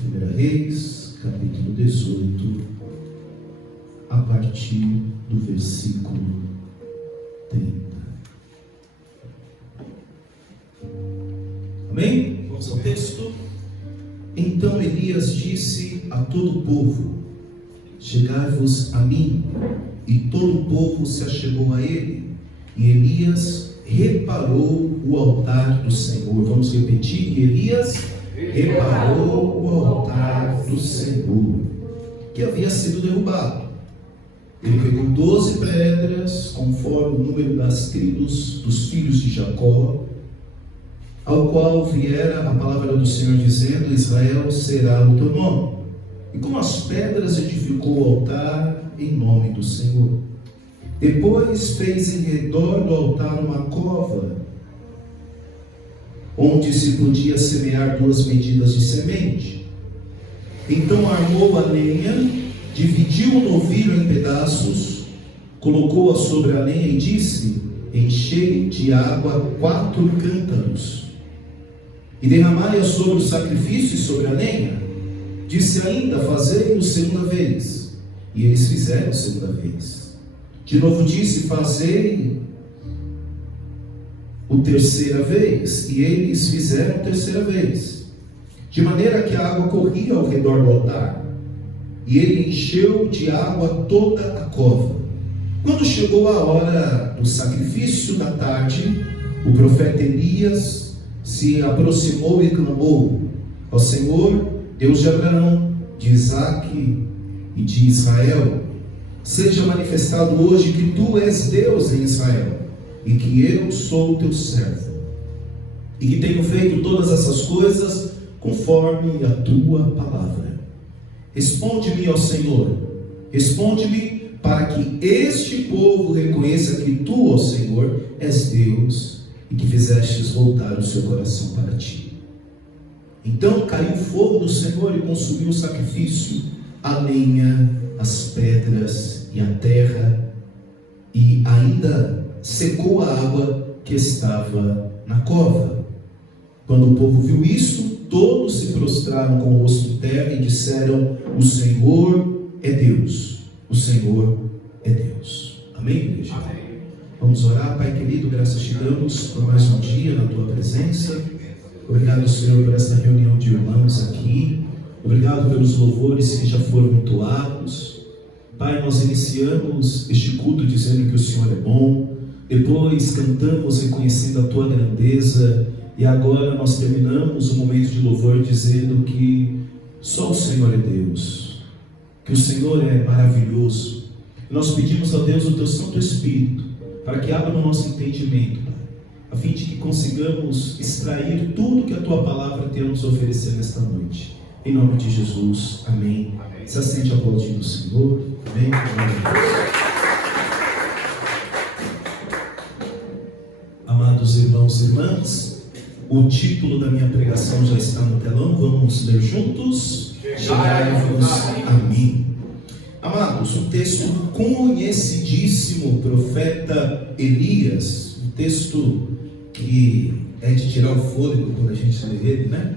1 Reis, capítulo 18, a partir do versículo 30. Amém? Vamos ao texto. Então Elias disse a todo o povo: chegai-vos a mim. E todo o povo se achegou a ele. E Elias reparou o altar do Senhor. Vamos repetir: Elias reparou o altar do Senhor, que havia sido derrubado. Ele pegou 12 pedras, conforme o número das tribos dos filhos de Jacó, ao qual viera a palavra do Senhor, dizendo: Israel será o teu nome. E com as pedras edificou o altar em nome do Senhor. Depois fez em redor do altar uma cova, onde se podia semear 2 medidas de semente. Então armou a lenha, dividiu o novilho em pedaços, colocou-a sobre a lenha e disse: enchei de água 4 cântaros, e derramai-a sobre o sacrifício e sobre a lenha. Disse ainda: fazei-o segunda vez. E eles fizeram segunda vez. De novo disse: fazei o terceira vez. E eles fizeram terceira vez. De maneira que a água corria ao redor do altar. E ele encheu de água toda a cova. Quando chegou a hora do sacrifício da tarde, o profeta Elias se aproximou e clamou ao Senhor, Deus de Abraão, de Isaque e de Israel: seja manifestado hoje que tu és Deus em Israel, e que eu sou teu servo, e que tenho feito todas essas coisas conforme a tua palavra. Responde-me, ó Senhor, responde-me, para que este povo reconheça que tu, ó Senhor, és Deus, e que fizestes voltar o seu coração para ti. Então caiu o fogo do Senhor e consumiu o sacrifício, a lenha, as pedras e a terra, e ainda secou a água que estava na cova. Quando o povo viu isso, todos se prostraram com o rosto em terra e disseram: o Senhor é Deus, o Senhor é Deus. Amém, igreja? Amém. Vamos orar. Pai querido, graças te damos por mais um dia na tua presença. Obrigado, Senhor, por essa reunião de irmãos aqui. Obrigado pelos louvores que já foram entoados. Pai, nós iniciamos este culto dizendo que o Senhor é bom. Depois cantamos reconhecendo a tua grandeza. E agora nós terminamos o momento de louvor dizendo que só o Senhor é Deus, que o Senhor é maravilhoso. E nós pedimos a Deus o teu Santo Espírito para que abra o nosso entendimento, Pai, a fim de que consigamos extrair tudo que a tua palavra tem a nos oferecer nesta noite. Em nome de Jesus, amém. Amém. Se assente aplaudindo o Senhor. Amém. Amados irmãos e irmãs, o título da minha pregação já está no telão. Vamos ler juntos. Chegai-vos a mim. Amados, um texto conhecidíssimo, profeta Elias, um texto que é de tirar o fôlego quando a gente lê ele, né?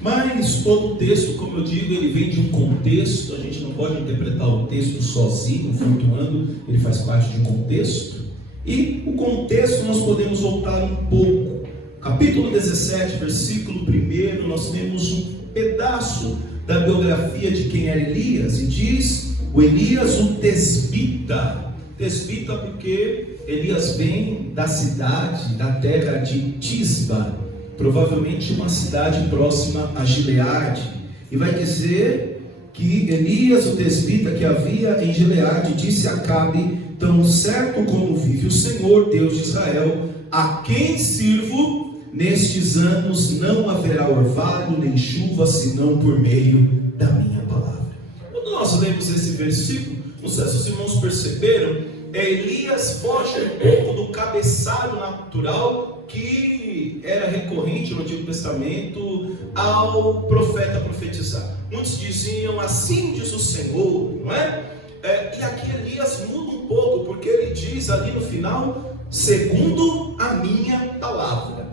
Mas todo o texto, como eu digo, ele vem de um contexto. A gente não pode interpretar o texto sozinho, flutuando, ele faz parte de um contexto. E o contexto nós podemos voltar um pouco. Capítulo 17, versículo 1, nós temos um pedaço da biografia de quem era Elias, e diz: o Elias, um tesbita. Tesbita porque Elias vem da cidade, da terra de Tisba, provavelmente uma cidade próxima a Gileade, e vai dizer que Elias, o tesbita que havia em Gileade, disse a Acabe: tão certo como vive o Senhor, Deus de Israel, a quem sirvo, nestes anos não haverá orvalho nem chuva, senão por meio da minha palavra. Quando nós lemos esse versículo, não sei se os irmãos perceberam, Elias foge um pouco do cabeçalho natural que era recorrente no Antigo Testamento ao profeta profetizar. Muitos diziam: assim diz o Senhor, não é? E aqui Elias muda um pouco, porque ele diz ali no final: segundo a minha palavra.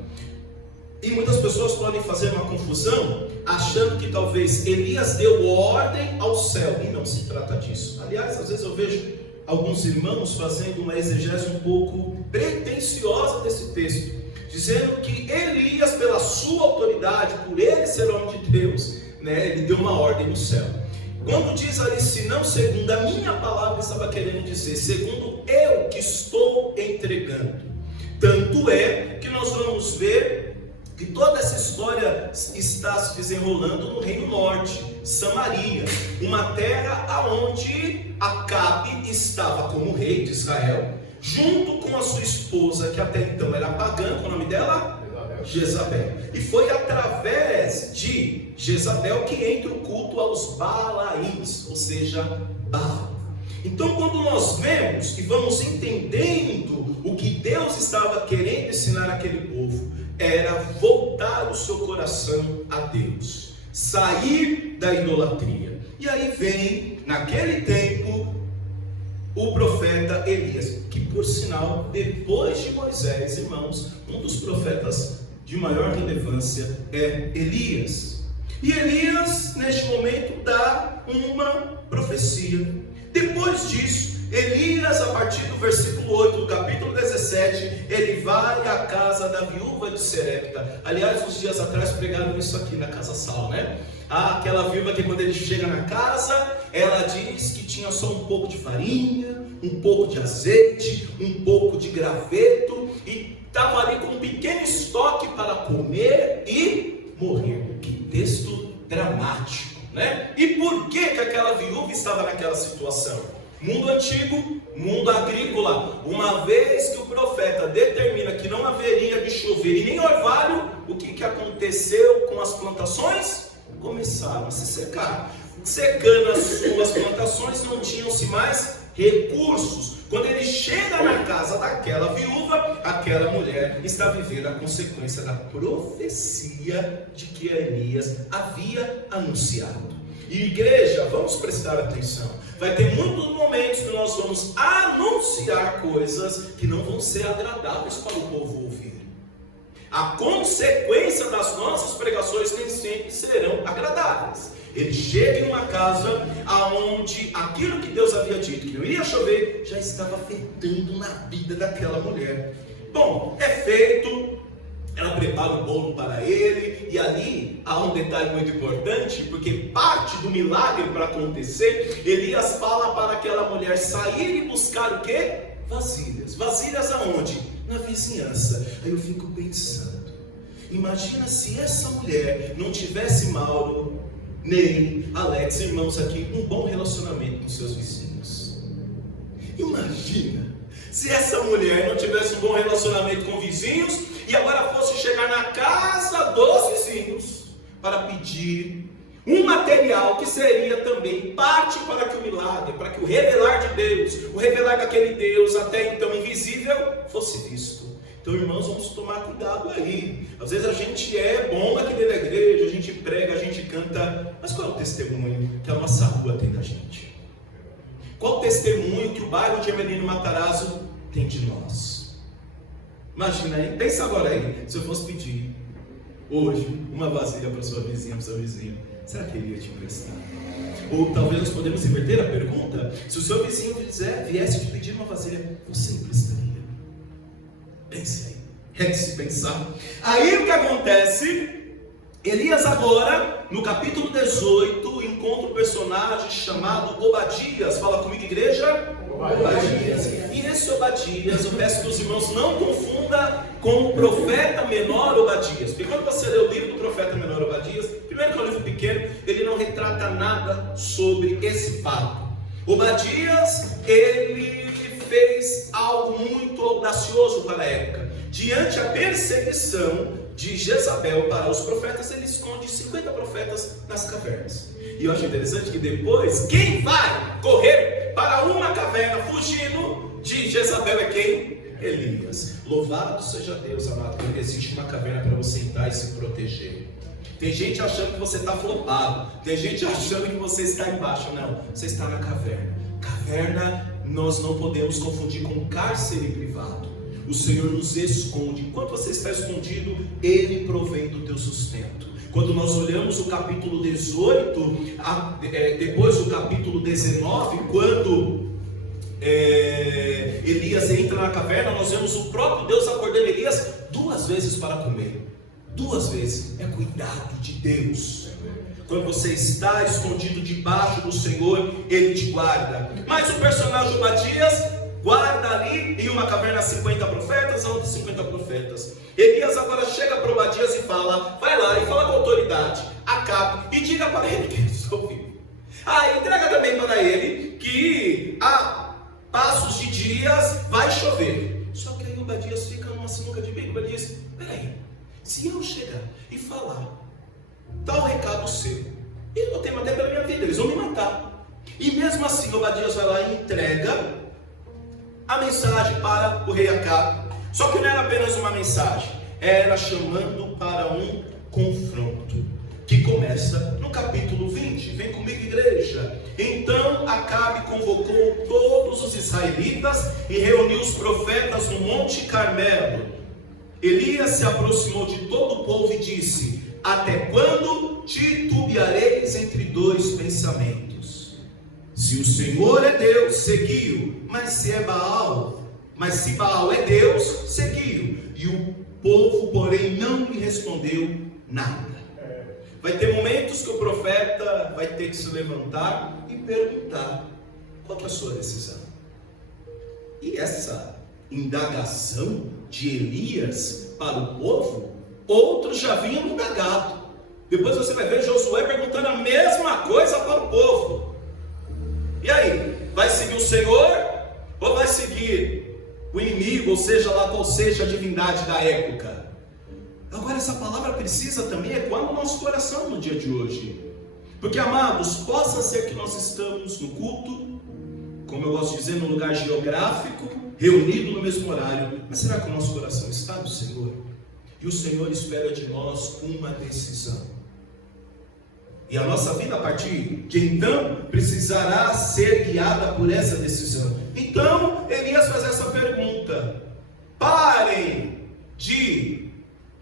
E muitas pessoas podem fazer uma confusão, achando que talvez Elias deu ordem ao céu, e não se trata disso. Aliás, às vezes eu vejo alguns irmãos fazendo uma exegese um pouco pretensiosa desse texto, dizendo que Elias, pela sua autoridade, por ele ser homem de Deus, ele deu uma ordem no céu. Quando diz ali, se não segundo a minha palavra, estava querendo dizer, segundo eu que estou entregando. Tanto é que nós vamos ver que toda essa história está se desenrolando no Reino Norte, Samaria, uma terra onde Acabe estava como rei de Israel, junto com a sua esposa, que até então era pagã. Qual o nome dela? Jezabel. E foi através de Jezabel que entra o culto aos Baalaíns, ou seja, Baal. Então, quando nós vemos e vamos entendendo o que Deus estava querendo ensinar àquele povo, era voltar o seu coração a Deus, sair da idolatria. E aí vem, naquele tempo, o profeta Elias, que por sinal, depois de Moisés, irmãos, um dos profetas de maior relevância é Elias. E Elias, neste momento, dá uma profecia. Depois disso, Elias, a partir do versículo 8 do capítulo 17, ele vai à casa da viúva de Serepta. Aliás, uns dias atrás pregaram isso aqui na Casa Sal, né? Aquela viúva que quando ele chega na casa, ela diz que tinha só um pouco de farinha, um pouco de azeite, um pouco de graveto, e estava ali com um pequeno estoque para comer e morrer. Que texto dramático, né? E por que aquela viúva estava naquela situação? Mundo antigo, mundo agrícola. Uma vez que o profeta determina que não haveria de chover e nem orvalho, o que aconteceu com as plantações? Começaram a se secar. Secando as suas plantações, não tinham-se mais recursos. Quando ele chega na casa daquela viúva, aquela mulher está vivendo a consequência da profecia de que Elias havia anunciado. E igreja, vamos prestar atenção. Vai ter muitos momentos que nós vamos anunciar coisas que não vão ser agradáveis para o povo ouvir. A consequência das nossas pregações nem sempre serão agradáveis. Ele chega em uma casa onde aquilo que Deus havia dito que não iria chover, já estava afetando na vida daquela mulher. Bom, é feito, ela prepara um bolo para ele, e ali há um detalhe muito importante, porque parte do milagre para acontecer, Elias fala para aquela mulher sair e buscar o quê? Vasilhas. Vasilhas aonde? Na vizinhança. Aí eu fico pensando, imagina se essa mulher não tivesse, Mauro, nem Alex, irmãos aqui, um bom relacionamento com seus vizinhos. Imagina se essa mulher não tivesse um bom relacionamento com vizinhos e agora fosse chegar na casa dos vizinhos para pedir um material que seria também parte para que o milagre, para que o revelar de Deus, o revelar daquele Deus até então invisível, fosse visto. Então, irmãos, vamos tomar cuidado aí. Às vezes a gente é bom aqui dentro da igreja, a gente prega, a gente canta, mas qual é o testemunho que a nossa rua tem da gente? Qual o testemunho que o bairro de Emelino Matarazzo tem de nós? Imagina aí, pensa agora aí, se eu fosse pedir hoje uma vasilha para sua vizinha, para o seu vizinho, será que ele ia te emprestar? Ou talvez nós podemos inverter a pergunta: se o seu vizinho viesse te pedir uma vasilha, você emprestaria? Pense aí, é de se pensar. Aí o que acontece? Elias agora, no capítulo 18, encontra um personagem chamado Obadias. Fala comigo, igreja. Obadias. E esse Obadias, eu peço que os irmãos não confundam com o profeta menor Obadias. Porque quando você lê o livro do profeta menor Obadias, primeiro que é um livro pequeno, ele não retrata nada sobre esse fato. Obadias, ele fez algo muito audacioso para a época. Diante a perseguição de Jezabel para os profetas, ele esconde 50 profetas nas cavernas. E eu acho interessante que depois, quem vai correr para uma caverna fugindo de Jezabel é quem? Elias. Louvado seja Deus, amado, porque existe uma caverna para você entrar e se proteger. Tem gente achando que você está flopado, tem gente achando que você está embaixo. Não, você está na caverna. Caverna nós não podemos confundir com cárcere privado. O Senhor nos esconde. Enquanto você está escondido, Ele provém do teu sustento. Quando nós olhamos o capítulo 18, depois o capítulo 19, quando Elias entra na caverna, nós vemos o próprio Deus acordando Elias 2 vezes para comer. 2 vezes. É cuidado de Deus. Quando você está escondido debaixo do Senhor, Ele te guarda. Mas o personagem Obadias guarda ali em uma caverna 50 profetas, onde 50 profetas. Elias agora chega para Obadias e fala: vai lá e fala com autoridade, Acabe, e diga para ele que eu estou vivo. Entrega também para ele que a passos de dias vai chover. Só que aí Obadias fica numa sinuca de bico. Ele diz: peraí, se eu chegar e falar tal recado seu, eles não temem até pela minha vida, eles vão me matar. E mesmo assim Obadias vai lá e entrega a mensagem para o rei Acabe. Só que não era apenas uma mensagem, era chamando para um confronto, que começa no capítulo 20. Vem comigo, igreja. Então Acabe convocou todos os israelitas e reuniu os profetas no Monte Carmelo. Elias se aproximou de todo o povo e disse: até quando titubeareis entre 2 pensamentos? Se o Senhor é Deus, segui-o, mas se Baal é Deus, segui-o. E o povo, porém, não lhe respondeu nada. Vai ter momentos que o profeta vai ter que se levantar e perguntar: qual é a sua decisão? E essa indagação de Elias para o povo, outros já vinham indagado. Depois você vai ver Josué perguntando a mesma coisa para o povo. E aí, vai seguir o Senhor ou vai seguir o inimigo, ou seja lá qual seja a divindade da época? Agora essa palavra precisa também ecoar no nosso coração no dia de hoje. Porque, amados, possa ser que nós estamos no culto, como eu gosto de dizer, num lugar geográfico, reunido no mesmo horário, mas será que o nosso coração está no Senhor? E o Senhor espera de nós uma decisão. E a nossa vida a partir de então precisará ser guiada por essa decisão. Então Elias faz essa pergunta: parem de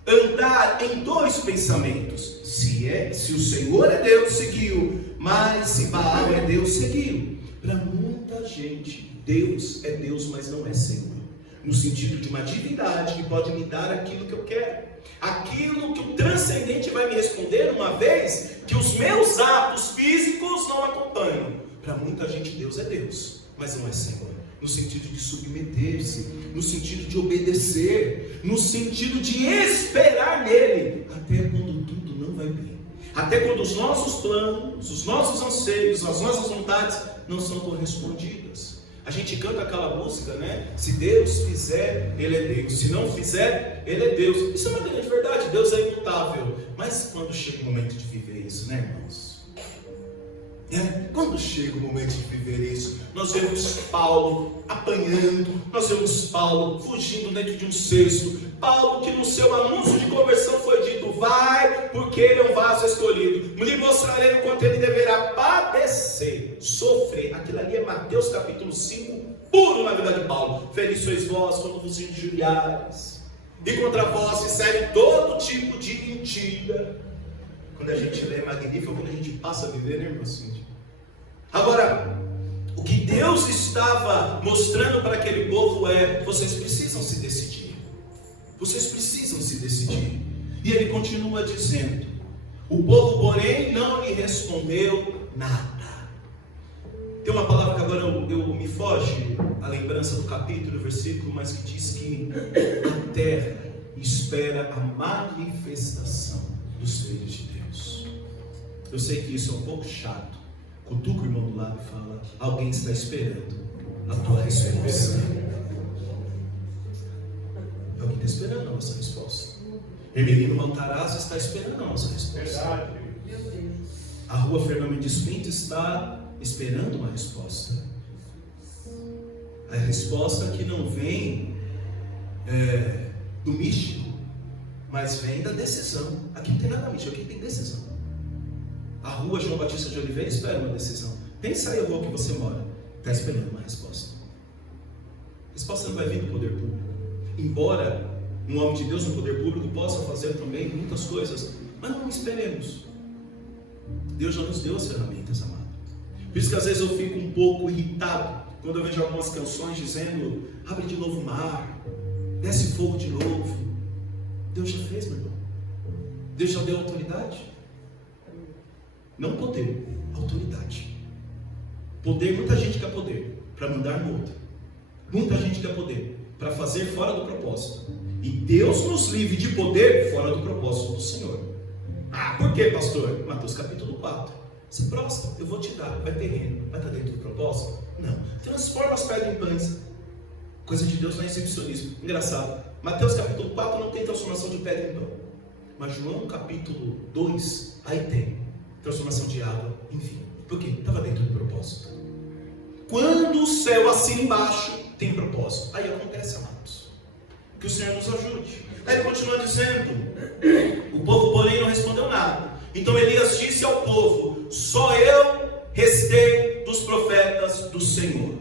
andar em 2 pensamentos. Se o Senhor é Deus, seguiu, mas se Baal é Deus, seguiu. Para muita gente, Deus é Deus, mas não é Senhor, no sentido de uma divindade que pode me dar aquilo que eu quero, aquilo que o transcendente vai me responder, uma vez que os meus atos físicos não acompanham. Para muita gente, Deus é Deus, mas não é Senhor, no sentido de submeter-se, no sentido de obedecer, no sentido de esperar nele, até quando tudo não vai bem, até quando os nossos planos, os nossos anseios, as nossas vontades não são correspondidas. A gente canta aquela música, né? Se Deus fizer, Ele é Deus. Se não fizer, Ele é Deus. Isso é uma grande verdade, Deus é imutável. Mas quando chega o momento de viver isso, né, irmãos? Quando chega o momento de viver isso, nós vemos Paulo apanhando, nós vemos Paulo fugindo dentro de um cesto. Paulo que no seu anúncio de conversão foi dito: vai, porque ele é um vaso escolhido, lhe mostrarei o quanto ele deverá padecer, sofrer. Aquilo ali é Mateus capítulo 5, puro na vida de Paulo. Feliz sois vós quando vos injuriares, e contra vós disserem todo tipo de mentira. Quando a gente lê é magnífico, quando a gente passa a viver, né, irmão Cíntia? Agora, o que Deus estava mostrando para aquele povo é: vocês precisam se decidir. Vocês precisam se decidir. E ele continua dizendo: o povo, porém, não lhe respondeu nada. Tem uma palavra que agora eu me foge a lembrança do capítulo, do versículo, mas que diz que a terra espera a manifestação dos filhos de Deus. Eu sei que isso é um pouco chato. Cutuca o irmão do lado e fala: alguém está esperando a tua resposta. Alguém está esperando a nossa resposta. Emelino Montarazzo está esperando a nossa resposta. A rua Fernando Mendes Pinto está esperando uma resposta. A resposta que não vem do místico, mas vem da decisão. Aqui não tem nada místico, aqui tem decisão. A rua João Batista de Oliveira espera uma decisão. Pensa aí a rua que você mora, está esperando uma resposta. A resposta não vai vir do poder público. Embora um homem de Deus no poder público possa fazer também muitas coisas, Mas não esperemos. Deus já nos deu as ferramentas, amado. Por isso que às vezes eu fico um pouco irritado quando eu vejo algumas canções dizendo: abre de novo o mar, desce fogo de novo. Deus já fez, meu irmão. Deus já deu autoridade. Não poder, autoridade. Poder, muita gente quer poder para mandar no outro. Muita gente quer poder para fazer fora do propósito. E Deus nos livre de poder fora do propósito do Senhor. Ah, por quê, pastor? Mateus capítulo 4. Se prostra, eu vou te dar, vai ter reino, vai estar dentro do propósito? Não. Transforma as pedras em pães. Coisa de Deus não é exibicionismo. Engraçado. Mateus capítulo 4 não tem transformação de pedra em pão. Mas João capítulo 2, aí tem transformação de água em vinho. Por quê? Estava dentro do propósito. Quando o céu assina embaixo, tem propósito. Aí acontece, amados. Que o Senhor nos ajude. Aí ele continua dizendo: o povo, porém, não respondeu nada. Então Elias disse ao povo: só eu restei dos profetas do Senhor.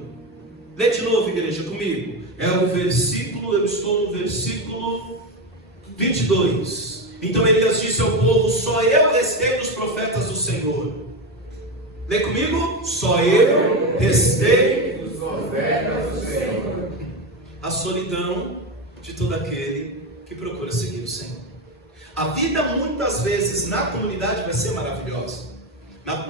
Lê de novo, igreja, comigo. É o versículo, eu estou no versículo 22. Então Elias disse ao povo: só eu restei dos profetas do Senhor. Lê comigo. Só eu restei dos profetas do Senhor. A solidão de todo aquele que procura seguir o Senhor. A vida muitas vezes na comunidade vai ser maravilhosa.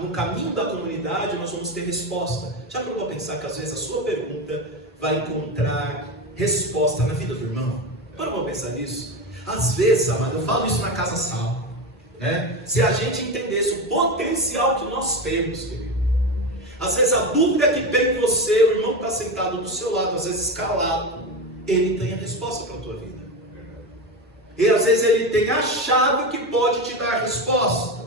No caminho da comunidade nós vamos ter resposta. Já parou para pensar que às vezes a sua pergunta vai encontrar resposta na vida do irmão? Parou para pensar nisso? Às vezes, amado, eu falo isso na casa sal, né? Se a gente entendesse o potencial que nós temos, querido. Às vezes a dúvida que tem em você, o irmão que está sentado do seu lado, às vezes calado, ele tem a resposta para a tua vida. E às vezes ele tem a chave que pode te dar a resposta.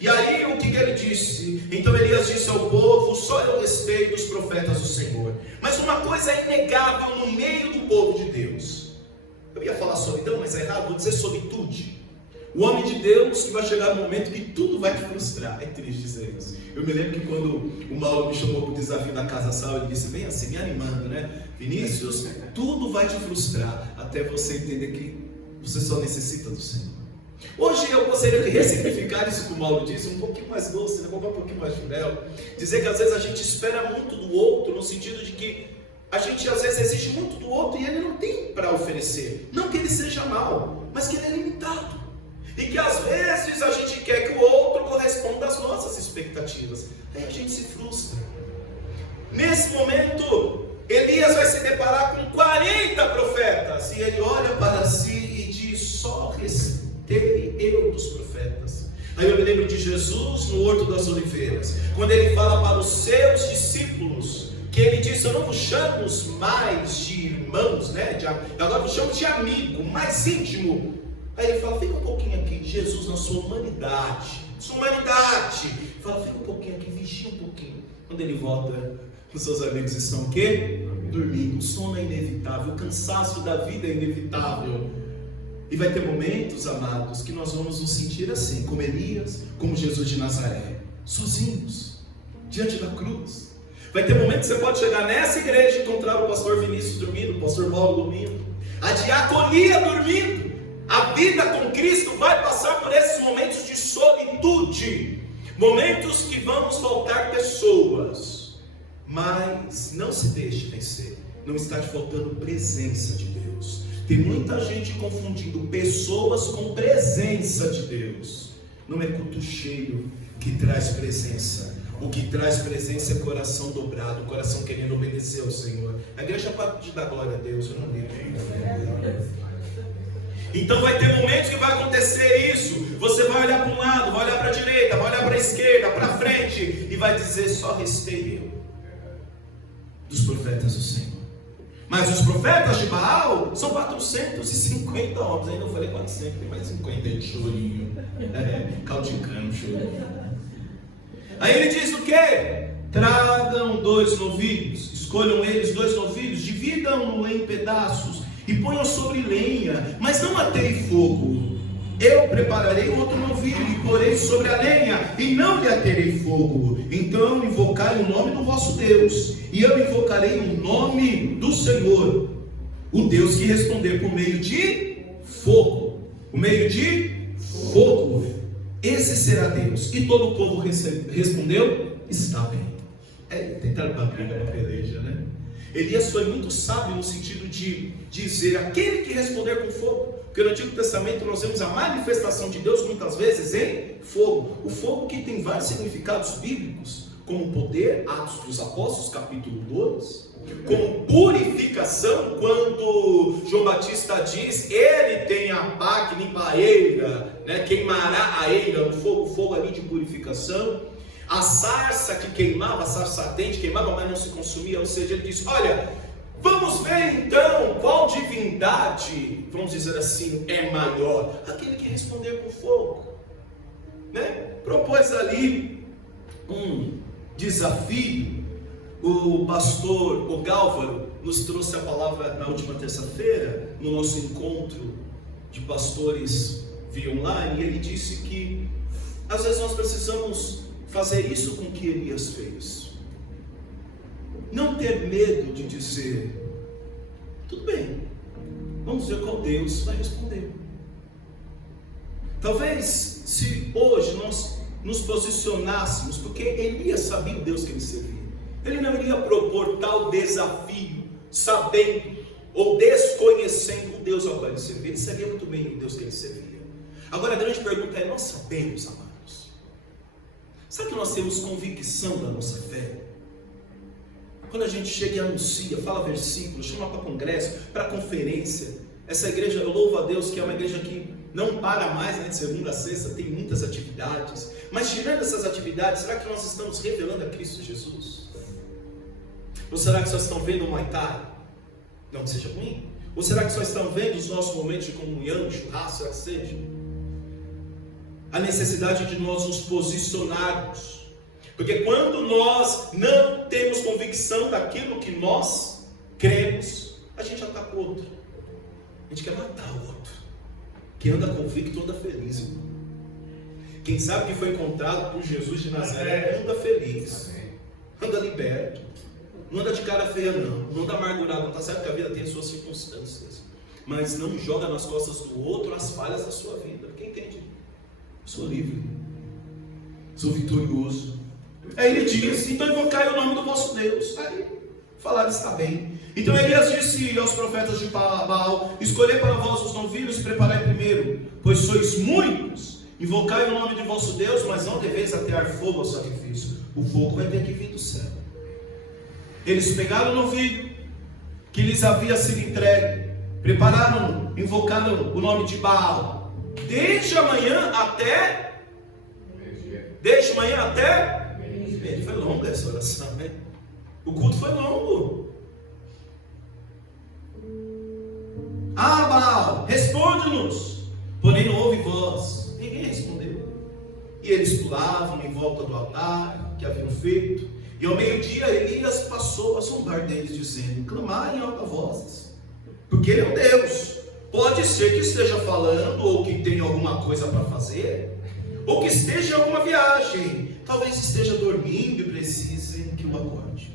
E aí o que ele disse? Então Elias disse ao povo: só eu restei dos profetas do Senhor. Mas uma coisa é inegável no meio do povo de Deus. Eu ia falar solidão, mas é errado, vou dizer solitude. O homem de Deus que vai chegar no momento que tudo vai te frustrar. É triste dizer isso. Eu me lembro que quando o Mauro me chamou para o desafio da Casa Sal, ele disse bem assim, me animando, né? Vinícius, tudo vai te frustrar até você entender que você só necessita do Senhor. Hoje eu gostaria de ressignificar isso que o Mauro disse, um pouquinho mais doce, né? Vou um pouquinho mais de mel. Dizer que às vezes a gente espera muito do outro, no sentido de que a gente às vezes exige muito do outro e ele não tem para oferecer. Não que ele seja mau, mas que ele é limitado. E que às vezes a gente quer que o outro corresponda às nossas expectativas. Aí a gente se frustra. Nesse momento, Elias vai se deparar com 40 profetas. E ele olha para si e diz: só restei eu dos profetas. Aí eu me lembro de Jesus no Horto das Oliveiras, quando ele fala para os seus discípulos, que ele diz: eu não vos chamo mais de irmãos, né? Agora vos chamo de amigo, mais íntimo. Aí ele fala: fica um pouquinho aqui, Jesus na sua humanidade. Fala: fica um pouquinho aqui, vigia um pouquinho. Quando ele volta, os seus amigos estão o quê? Dormindo. O sono é inevitável, o cansaço da vida é inevitável. E vai ter momentos, amados, que nós vamos nos sentir assim, como Elias, como Jesus de Nazaré, sozinhos, diante da cruz. Vai ter momentos que você pode chegar nessa igreja e encontrar o pastor Vinícius dormindo, o pastor Paulo dormindo, a diaconia dormindo. A vida com Cristo vai passar por esses momentos de solitude, momentos que vamos faltar pessoas, mas não se deixe vencer, não está te faltando presença de Deus. Tem muita gente confundindo pessoas com presença de Deus. Não é culto cheio que traz presença. O que traz presença é coração dobrado, coração querendo obedecer ao Senhor. A igreja pode dar glória a Deus, eu não ligo. Então vai ter momentos que vai acontecer isso. Você vai olhar para um lado, vai olhar para a direita, vai olhar para a esquerda, para frente, e vai dizer: só restei eu dos profetas do Senhor. Mas os profetas de Baal são 450 homens. Ainda não falei 400, tem mais 50 de chorinho, caldicando, chorinho. Aí ele diz o quê? Tragam 2 novilhos, escolham eles 2 novilhos, dividam-no em pedaços e ponham sobre lenha, mas não ateiem fogo. Eu prepararei outro novilho e porei sobre a lenha, e não lhe aterei fogo. Então invocai o nome do vosso Deus, e eu invocarei o nome do Senhor, o Deus que responder por meio de fogo. Por meio de fogo. esse será Deus. E todo o povo respondeu: está bem. Tentaram para briga, para peleja, né? Elias foi muito sábio no sentido de dizer: aquele que responder com fogo. Porque no Antigo Testamento nós vemos a manifestação de Deus muitas vezes em fogo. O fogo que tem vários significados bíblicos, como poder, Atos dos Apóstolos, capítulo 2, como purificação, quando João Batista diz: ele tem a pá que limpa a eira, né? Queimará a eira, o fogo ali de purificação. A sarça que queimava, a sarça ardente queimava, mas não se consumia. Ou seja, ele diz: olha, vamos ver então qual divindade, vamos dizer assim, é maior. Aquele que responder com fogo, né? Propôs ali um desafio. O pastor, o Gálvaro, nos trouxe a palavra na última terça-feira, no nosso encontro de pastores via online, e ele disse que às vezes nós precisamos fazer isso com o que Elias fez. Não ter medo de dizer: tudo bem, vamos ver qual Deus vai responder. Talvez se hoje nós nos posicionássemos, porque Elias sabia o Deus que ele servia, ele não iria propor tal desafio sabendo ou desconhecendo o Deus ao qual ele servia. Ele sabia muito bem o Deus que ele servia. Agora a grande pergunta é: nós sabemos, amados? Será que nós temos convicção da nossa fé? Quando a gente chega e anuncia, fala versículos, chama para congresso, para conferência, essa igreja, eu louvo a Deus que é uma igreja que não para mais, né, de segunda a sexta, tem muitas atividades, mas tirando essas atividades, será que nós estamos revelando a Cristo Jesus? Ou será que só estão vendo um Muay-Thai? Não que seja ruim. Ou será que só estão vendo os nossos momentos de comunhão, churrasco, será que seja? A necessidade de nós nos posicionarmos. Porque quando nós não temos convicção daquilo que nós cremos, a gente ataca o outro. A gente quer matar o outro. Quem anda convicto anda feliz, irmão. Quem sabe que foi encontrado por Jesus de Nazaré anda feliz, anda liberto, não anda de cara feia não anda amargurado. Não está certo que a vida tem suas circunstâncias, mas não joga nas costas do outro as falhas da sua vida. Quem entende? Eu sou livre, sou vitorioso. Aí ele diz: então invocai o nome do vosso Deus. Aí falaram: está bem. Então Elias disse aos profetas de Baal: escolhei para vós os novilhos e preparai primeiro, pois sois muitos. Invocai o nome de vosso Deus, mas não deveis atear fogo ao sacrifício. O fogo vai ter que vir do céu. Eles pegaram o novilho que lhes havia sido entregue, prepararam, invocaram o nome de Baal, desde amanhã até foi longa essa oração, né? O culto foi longo. Ah, Baal, responde-nos. Porém não houve voz, ninguém respondeu. E eles pulavam em volta do altar que haviam feito. E ao meio-dia Elias passou a zombar deles, dizendo: clamai em alta voz, porque ele é um Deus. Pode ser que esteja falando, ou que tenha alguma coisa para fazer, ou que esteja em alguma viagem, talvez esteja dormindo e precisem que o acorde.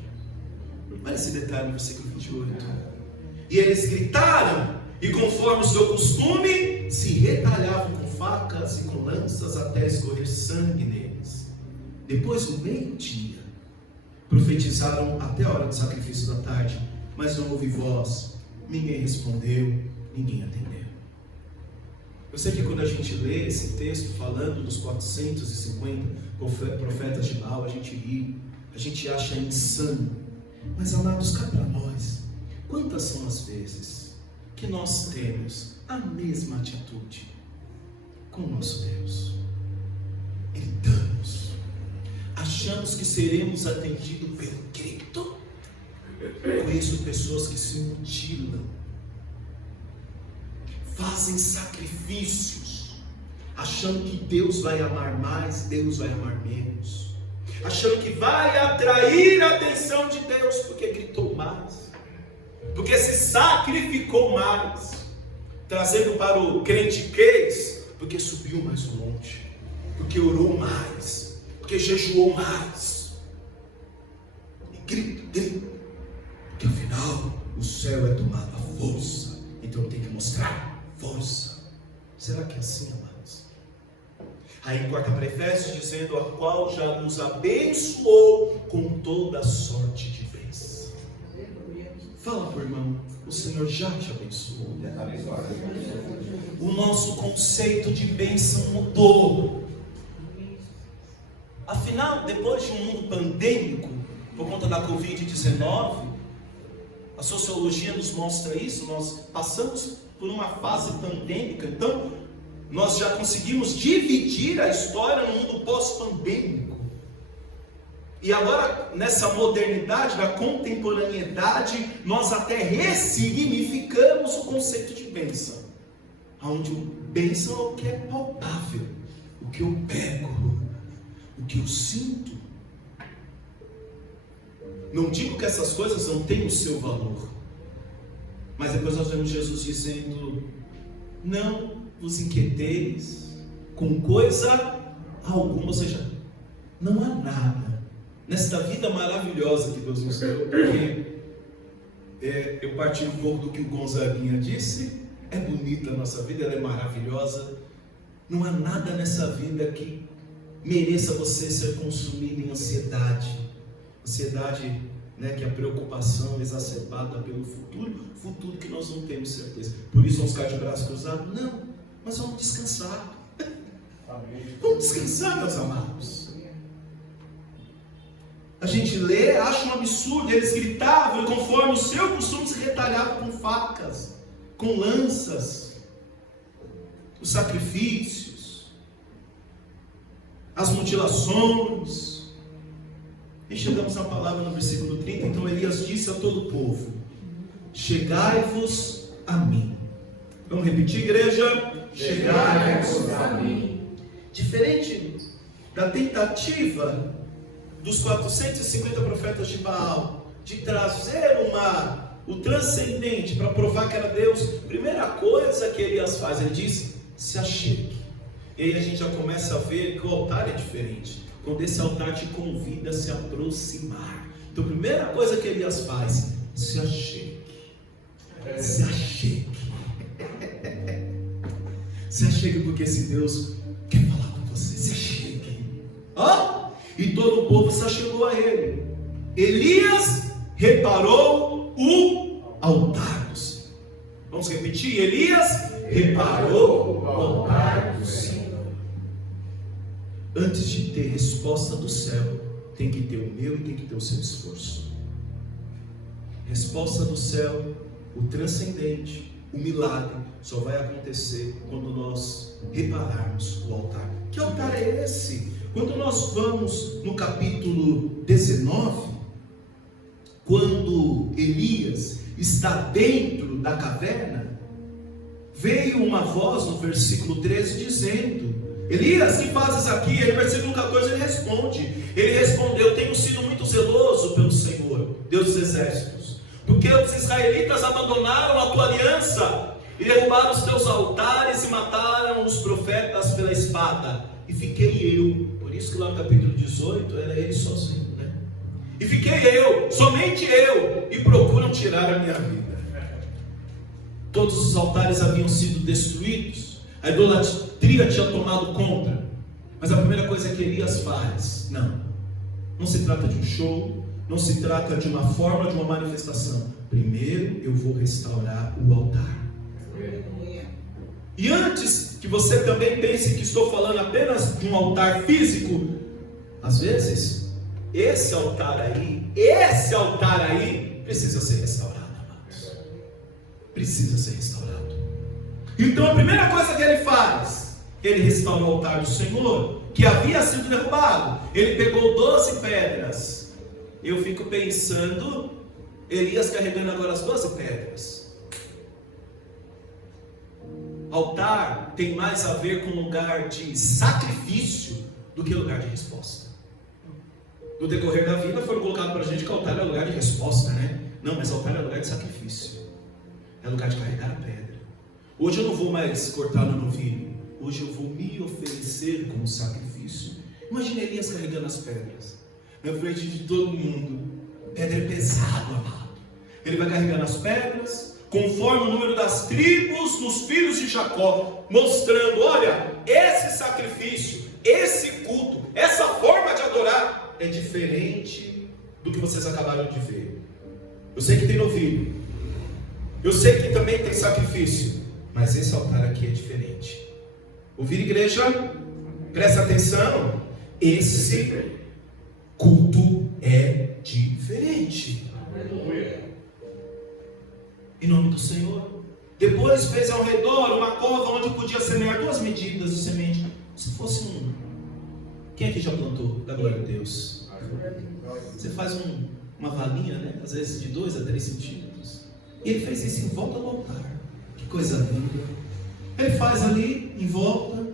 Olha esse detalhe no versículo 28. E eles gritaram, e conforme o seu costume, se retalhavam com facas e com lanças até escorrer sangue neles. Depois do meio-dia, profetizaram até a hora do sacrifício da tarde, mas não houve voz, ninguém respondeu, ninguém atendeu. Eu sei que quando a gente lê esse texto falando dos 450 profetas de Baal, a gente ri, a gente acha insano. Mas amados, cá para nós, quantas são as vezes que nós temos a mesma atitude com o nosso Deus? Gritamos, achamos que seremos atendidos pelo grito. Conheço pessoas que se mutilam, fazem sacrifícios, achando que Deus vai amar mais, Deus vai amar menos, achando que vai atrair a atenção de Deus porque gritou mais, porque se sacrificou mais, trazendo para o crentiquez, porque subiu mais um monte, porque orou mais, porque jejuou mais, e grita, porque afinal o céu é tomado à força, então tem que mostrar força. Será que é assim, amados? Aí já nos abençoou com toda sorte de bênção. Fala para o irmão, o Senhor já te abençoou. O nosso conceito de bênção mudou. Afinal, depois de um mundo pandêmico, por conta da Covid-19, a sociologia nos mostra isso, nós passamos por uma fase pandêmica, então nós já conseguimos dividir a história no mundo pós-pandêmico. E agora, nessa modernidade, da contemporaneidade, nós até ressignificamos o conceito de bênção. Onde o bênção é o que é palpável, o que eu pego, o que eu sinto. Não digo que essas coisas não têm o seu valor, mas depois nós vemos Jesus dizendo: não vos inquieteis com coisa alguma, ou seja, não há nada nesta vida maravilhosa que Deus nos deu, porque eu parti um pouco do que o Gonzaguinha disse. É bonita a nossa vida, ela é maravilhosa. Não há nada nessa vida que mereça você ser consumido em ansiedade. Ansiedade, né, que é a preocupação exacerbada pelo futuro que nós não temos certeza. Por isso vamos ficar de braço cruzado? Não, mas vamos descansar. Vamos descansar, meus amados. A gente lê, acha um absurdo. Eles gritavam e, conforme o seu costume, se retalhavam com facas, com lanças, os sacrifícios, as mutilações. E chegamos na palavra no versículo 30. Então Elias disse a todo o povo: chegai-vos a mim. Vamos repetir, igreja? Chegai-vos a mim. Diferente da tentativa dos 450 profetas de Baal de trazer o transcendente para provar que era Deus, primeira coisa que Elias faz, ele diz: se achegue. E aí a gente já começa a ver que o altar é diferente, quando esse altar te convida a se aproximar. Então a primeira coisa que Elias faz: se achegue. Se achegue. Se achegue, porque esse Deus quer falar com você. Se achegue. E todo o povo se achegou a ele. Elias reparou o altar do Senhor. Vamos repetir? Elias reparou o altar do Senhor. Antes de ter resposta do céu, tem que ter o meu e tem que ter o seu esforço. Resposta do céu, o transcendente, o milagre, só vai acontecer quando nós repararmos o altar. Que altar é esse? Quando nós vamos no capítulo 19, quando Elias está dentro da caverna, veio uma voz no versículo 13 dizendo: Elias, que fazes aqui? No versículo 14 ele responde. Ele respondeu: tenho sido muito zeloso pelo Senhor, Deus dos exércitos, porque os israelitas abandonaram a tua aliança e derrubaram os teus altares e mataram os profetas pela espada, e fiquei eu. Por isso que lá no capítulo 18 era ele sozinho, né? E fiquei eu, somente eu, e procuram tirar a minha vida. Todos os altares haviam sido destruídos, a idolatria tinha tomado conta. Mas a primeira coisa que Elias faz: não se trata de um show, não se trata de uma forma, de uma manifestação. Primeiro eu vou restaurar o altar. E antes que você também pense que estou falando apenas de um altar físico, às vezes esse altar aí precisa ser restaurado, amados. Precisa ser restaurado. Então a primeira coisa que ele faz, ele restaura o altar do Senhor, que havia sido derrubado. Ele pegou 12 pedras. Eu fico pensando, Elias carregando agora as 12 pedras. Altar tem mais a ver com lugar de sacrifício do que lugar de resposta. No decorrer da vida foram colocados para a gente que altar é lugar de resposta, né? Não, mas altar é lugar de sacrifício. É lugar de carregar a pedra. Hoje eu não vou mais cortar no novilho. Hoje eu vou me oferecer como sacrifício. Imagina Elias carregando as pedras na frente de todo mundo. Pedra é pesado, amado. Ele vai carregando as pedras conforme o número das tribos dos filhos de Jacó, mostrando: olha, esse sacrifício, esse culto, essa forma de adorar é diferente do que vocês acabaram de ver. Eu sei que tem novilho, eu sei que também tem sacrifício, mas esse altar aqui é diferente. Ouvir, igreja? Presta atenção. Esse culto é diferente. Em nome do Senhor. Depois fez ao redor uma cova onde podia semear 2 medidas de semente. Se fosse um... Quem aqui já plantou? Da glória a Deus. Você faz uma valinha, né? Às vezes de 2 a 3 centímetros. E ele fez isso em volta do altar. Que coisa linda. Ele faz ali em volta.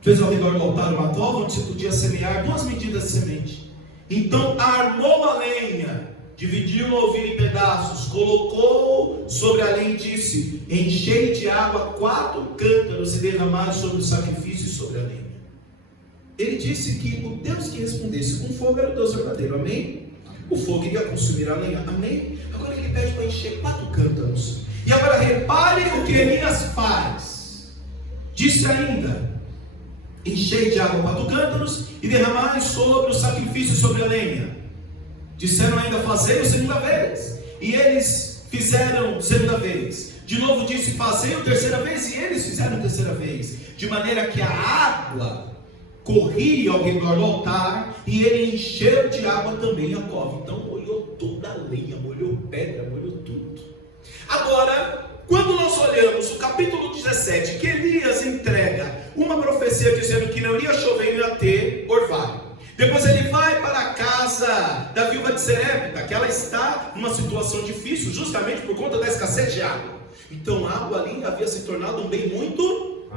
Fez ao redor do altar uma cova onde se podia semear 2 medidas de semente. Então armou a lenha, dividiu o novilho em pedaços, colocou sobre a lenha e disse: enchei de água 4 cântaros e derramai sobre o sacrifício e sobre a lenha. Ele disse que o Deus que respondesse com fogo era o Deus verdadeiro, amém? O fogo iria consumir a lenha, amém? Agora ele pede para encher 4 cântaros. E agora repare o que Elias faz. Disse ainda: enchei de água 4 cântaros e derramai sobre o sacrifício e sobre a lenha. Disseram ainda: fazei-o segunda vez. E eles fizeram segunda vez. De novo disse: fazei-o terceira vez. E eles fizeram terceira vez. De maneira que a água corria ao redor do altar, e ele encheu de água também a cova. Então molhou toda a lenha, molhou pedra, molhou tudo. Agora, quando nós olhamos o capítulo 17, que Elias entrega uma profecia dizendo que não iria chover e ia ter orvalho. Depois ele vai para a casa da viúva de Serepta, que ela está numa situação difícil, justamente por conta da escassez de água. Então a água ali havia se tornado um bem muito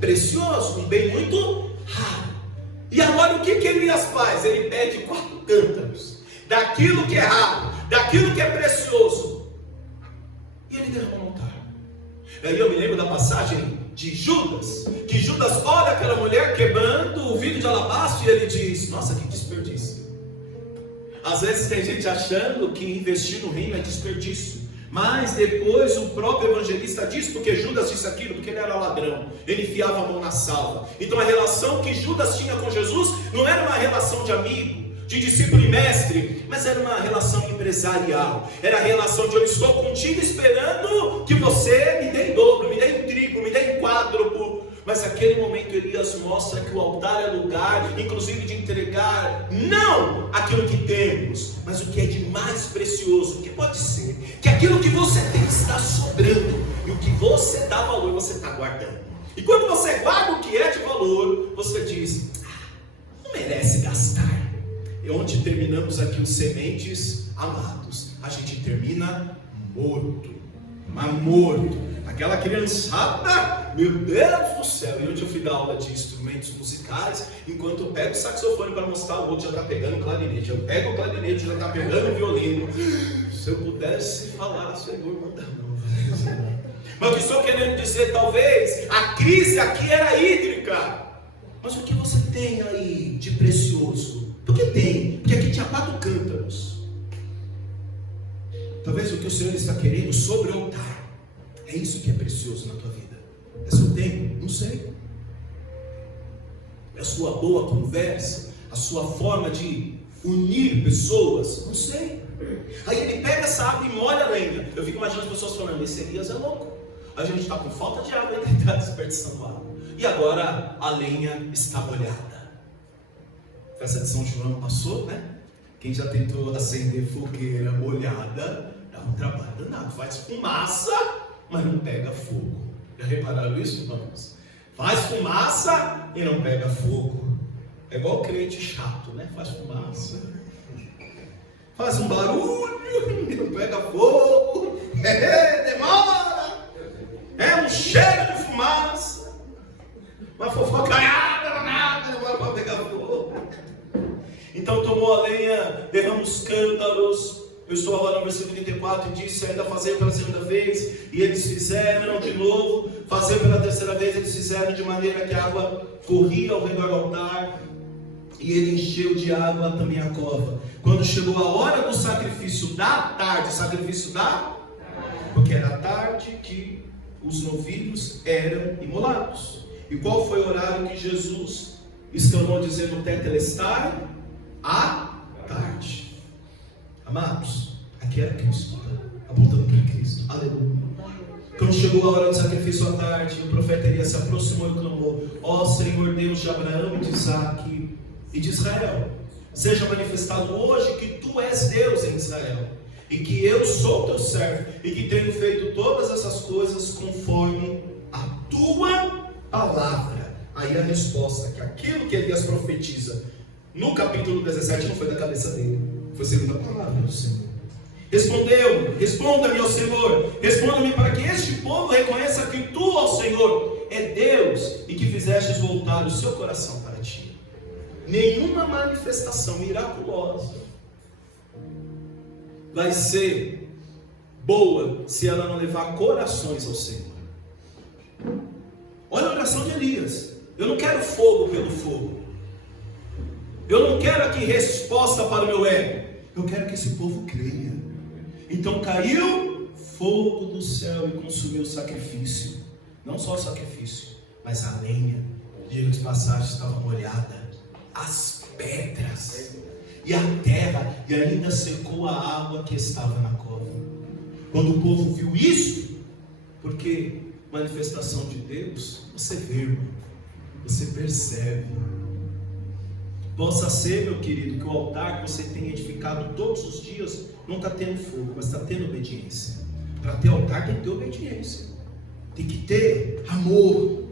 precioso, um bem muito raro. E agora o que Elias faz? Ele pede 4 cântaros, daquilo que é raro, daquilo que é precioso, e ele derrama no altar. Aí eu me lembro da passagem de Judas, que Judas olha aquela mulher quebrando o vidro de alabastro e ele diz: nossa, que desperdício. Às vezes tem gente achando que investir no reino é desperdício, mas depois o próprio evangelista diz, porque Judas disse aquilo, porque ele era ladrão, ele enfiava a mão na salva. Então a relação que Judas tinha com Jesus não era uma relação de amigo, de discípulo e mestre, mas era uma relação empresarial. Era a relação de: eu estou contigo esperando que você me dê em dobro, me dê em triplo, me dê em quádruplo. Mas naquele momento Elias mostra que o altar é lugar, inclusive, de entregar não aquilo que temos, mas o que é de mais precioso, que pode ser que aquilo que você tem está sobrando, e o que você dá valor você está guardando. E quando você guarda o que é de valor, você diz: não merece gastar. É onde terminamos aqui os sementes amados. A gente termina morto, mas morto. Aquela criançada, meu Deus do céu. E hoje eu fui dar aula de instrumentos musicais, enquanto eu pego o saxofone para mostrar, o outro já está pegando o clarinete. Eu pego o clarinete, já está pegando o violino. Se eu pudesse falar: Senhor, manda não. Mas o que estou querendo dizer, talvez a crise aqui era hídrica. Mas o que você tem aí de precioso? Porque tem, porque aqui tinha 4 cântaros. Talvez o que o Senhor está querendo sobre o altar é isso que é precioso na tua vida. É seu tempo? Não sei. É a sua boa conversa, a sua forma de unir pessoas? Não sei. Aí ele pega essa água e molha a lenha. Eu fico imaginando as pessoas falando: esse Elias é louco. A gente está com falta de água e está desperdiçando água. E agora a lenha está molhada. A festa de São João passou, né? Quem já tentou acender fogueira molhada, dá um trabalho danado. Faz fumaça, mas não pega fogo. Já repararam isso, irmãos? Faz fumaça e não pega fogo. É igual crente chato, né? Faz fumaça, faz um barulho e não pega fogo. Demora. É um cheiro de fumaça, uma fofocaiada danada, demora para pegar fogo. Então tomou a lenha, derrama os cântaros. Eu estou agora no versículo 34 e disse ainda: fazer pela segunda vez. E eles fizeram de novo. Fazer pela terceira vez. Eles fizeram de maneira que a água corria ao redor do altar, e ele encheu de água também a cova. Quando chegou a hora do sacrifício da tarde, sacrifício da... porque era tarde que os novilhos eram imolados. E qual foi o horário que Jesus exclamou dizendo tetelestai? À tarde. Amados, aqui era Cristo, tá? Apontando para Cristo. Aleluia. Quando chegou a hora do sacrifício à tarde, o profeta Elias se aproximou e clamou: ó Senhor Deus de Abraão e de Isaque e de Israel, seja manifestado hoje que tu és Deus em Israel, e que eu sou teu servo, e que tenho feito todas essas coisas conforme a tua palavra. Aí a resposta, que aquilo que Elias profetiza no capítulo 17 não foi da cabeça dele, foi segundo a palavra do Senhor. Responda-me, ó Senhor, responda-me para que este povo reconheça que tu, ó Senhor, é Deus, e que fizestes voltar o seu coração para ti. Nenhuma manifestação miraculosa vai ser boa se ela não levar corações ao Senhor. Olha a oração de Elias. Eu não quero fogo pelo fogo, eu não quero aqui resposta para o meu ego, eu quero que esse povo creia. Então caiu fogo do céu e consumiu o sacrifício. Não só o sacrifício, mas a lenha. Diga de passagem, estava molhada, as pedras e a terra, e ainda secou a água que estava na cova. Quando o povo viu isso, porque manifestação de Deus, você vê, irmão, você percebe. Possa ser, meu querido, que o altar que você tem edificado todos os dias não está tendo fogo, mas está tendo obediência. Para ter altar tem que ter obediência, tem que ter amor.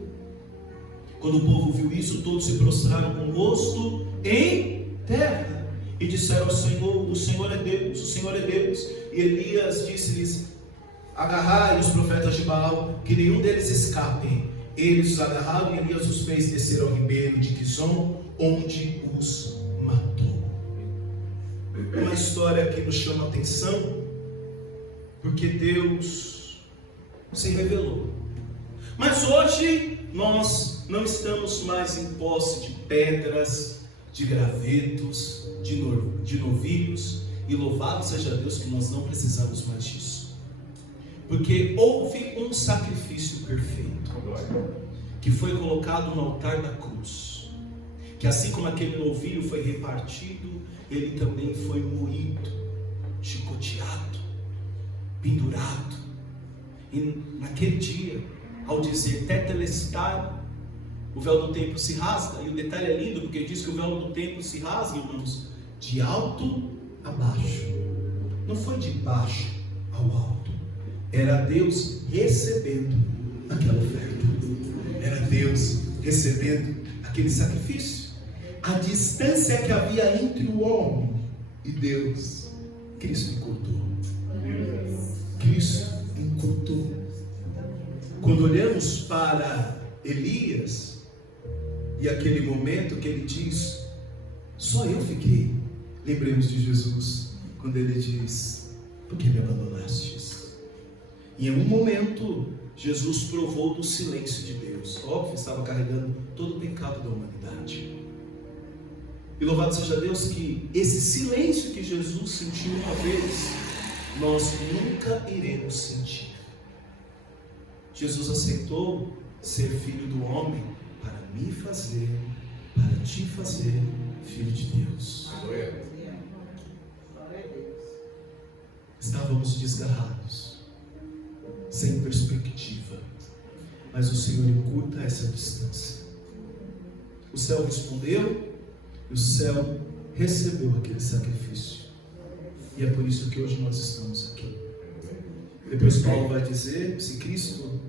Quando o povo viu isso, todos se prostraram com o rosto em terra e disseram ao Senhor: o Senhor é Deus, o Senhor é Deus. E Elias disse-lhes: agarrai os profetas de Baal, que nenhum deles escape. Eles os agarraram e Elias os fez descer ao ribeiro de Quizon, onde os matou. Uma história que nos chama a atenção, porque Deus se revelou. Mas hoje nós não estamos mais em posse de pedras, de gravetos, de novilhos, e louvado seja Deus que nós não precisamos mais disso, porque houve um sacrifício perfeito que foi colocado no altar da cruz, que assim como aquele novilho foi repartido, ele também foi moído, chicoteado, pendurado. E naquele dia, ao dizer tetelestai, o véu do templo se rasga. E o detalhe é lindo, porque diz que o véu do templo se rasga, irmãos, de alto a baixo. Não foi de baixo ao alto. Era Deus recebendo aquela oferta, era Deus recebendo aquele sacrifício. A distância que havia entre o homem e Deus, Cristo encurtou. Cristo encurtou. Quando olhamos para Elias e aquele momento que ele diz: só eu fiquei, lembremos de Jesus, quando ele diz: por que me abandonastes? E em um momento Jesus provou do silêncio de Deus. Óbvio, estava carregando todo o pecado da humanidade. E louvado seja Deus que esse silêncio que Jesus sentiu uma vez, nós nunca iremos sentir. Jesus aceitou ser filho do homem para me fazer, para te fazer filho de Deus. Estávamos desgarrados, sem perspectiva, mas o Senhor encurta essa distância. O céu respondeu e o céu recebeu aquele sacrifício, e é por isso que hoje nós estamos aqui. Depois Paulo vai dizer: se Cristo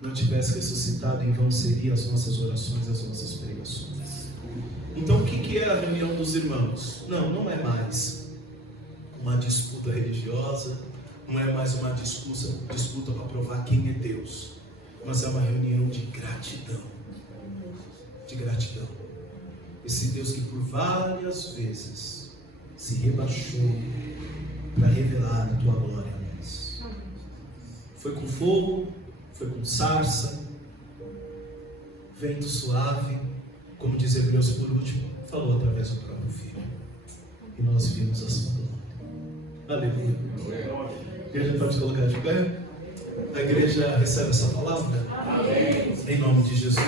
não tivesse ressuscitado, em vão seriam as nossas orações, as nossas pregações. Então o que é a reunião dos irmãos? Não é mais uma disputa religiosa, não é mais uma disputa para provar quem é Deus, mas é uma reunião de gratidão. De gratidão. Esse Deus que por várias vezes se rebaixou para revelar a tua glória a nós. Foi com fogo, foi com sarça, vento suave, como diz Hebreus por último, falou através do próprio Filho, e nós vimos a sua glória. Aleluia. E a gente pode colocar de pé? A igreja recebe essa palavra? Amém. Em nome de Jesus.